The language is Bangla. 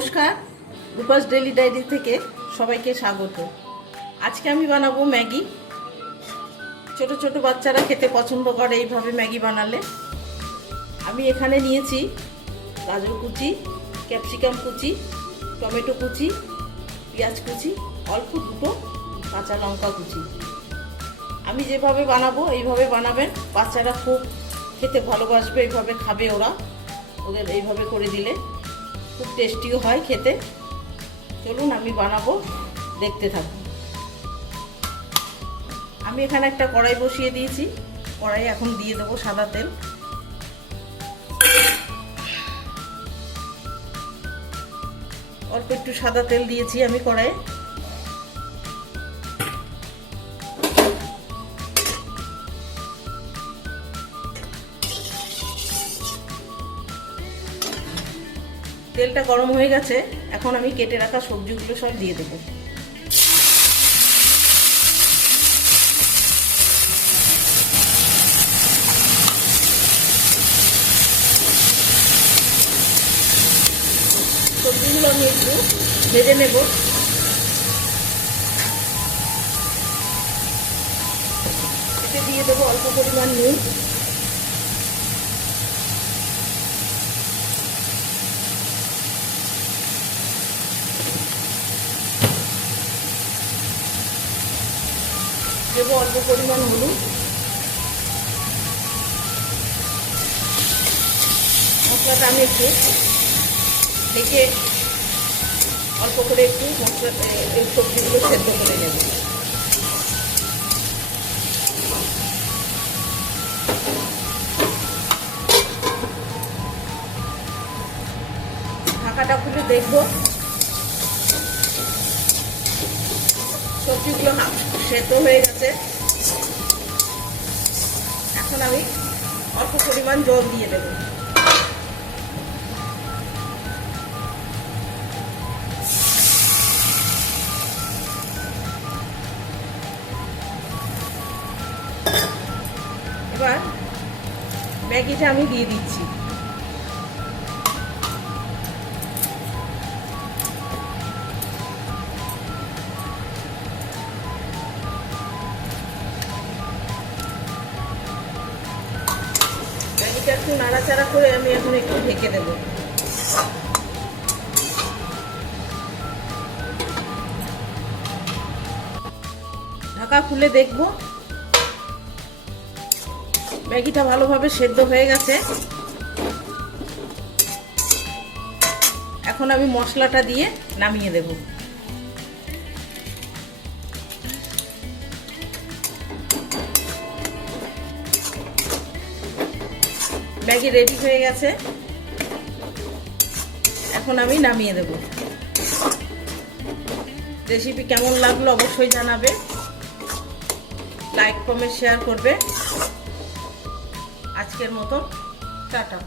নমস্কার, রূপাস ডেইলি ডায়েরি থেকে সবাইকে স্বাগত। আজকে আমি বানাবো ম্যাগি। ছোট ছোট বাচ্চারা খেতে পছন্দ করে এইভাবে ম্যাগি বানালে। আমি এখানে নিয়েছি গাজর কুচি, ক্যাপসিকাম কুচি, টমেটো কুচি, পেঁয়াজ কুচি, অল্প দুটো কাঁচা লঙ্কা কুচি। আমি যেভাবে বানাবো এইভাবে বানাবেন, বাচ্চারা খুব খেতে ভালোবাসবে, এইভাবে খাবে ওরা। ওদের এইভাবে করে দিলে খুব টেস্টিও হয় খেতে। চলুন আমি বানাবো, দেখতে থাকুন। আমি এখানে একটা কড়াই বসিয়ে দিয়েছি। কড়াই এখন দিয়ে দেবো সাদা তেল। অল্প একটু সাদা তেল দিয়েছি আমি কড়াইয়ে। তেলটা গরম হয়ে গেছে, এখন আমি কেটে রাখা সবজিগুলো সব দিয়ে দেবো। সবজিগুলো আমি একটু ভেজে নেব। এতে দিয়ে দেবো অল্প পরিমাণ নুন, দেবো অল্প পরিমাণ হলুদ, মশলাটা আমি একটু দেখে অল্প করে একটু মশলা এই সবজিগুলো সেদ্ধ করে নেব। ঢাকাটা খুলে দেখব সবজিগুলো সেদ্ধ হয়ে গেছে। এখন আমি অল্প পরিমাণ জল দিয়ে দেব। এবার ম্যাগিটা আমি দিয়ে দিচ্ছি। ম্যাগিটা একটু নাড়াচাড়া করে আমি এখন একটু ঢেকে দেব। ঢাকা খুলে দেখব ম্যাগিটা ভালোভাবে সেদ্ধ হয়ে গেছে। এখন আমি মশলাটা দিয়ে নামিয়ে দেব। ম্যাগি রেডি হয়ে গেছে, এখন আমি নামিয়ে দেব। রেসিপি কেমন লাগলো অবশ্যই জানাবে, লাইক কমেন্ট শেয়ার করবে। আজকের মতো টাটা।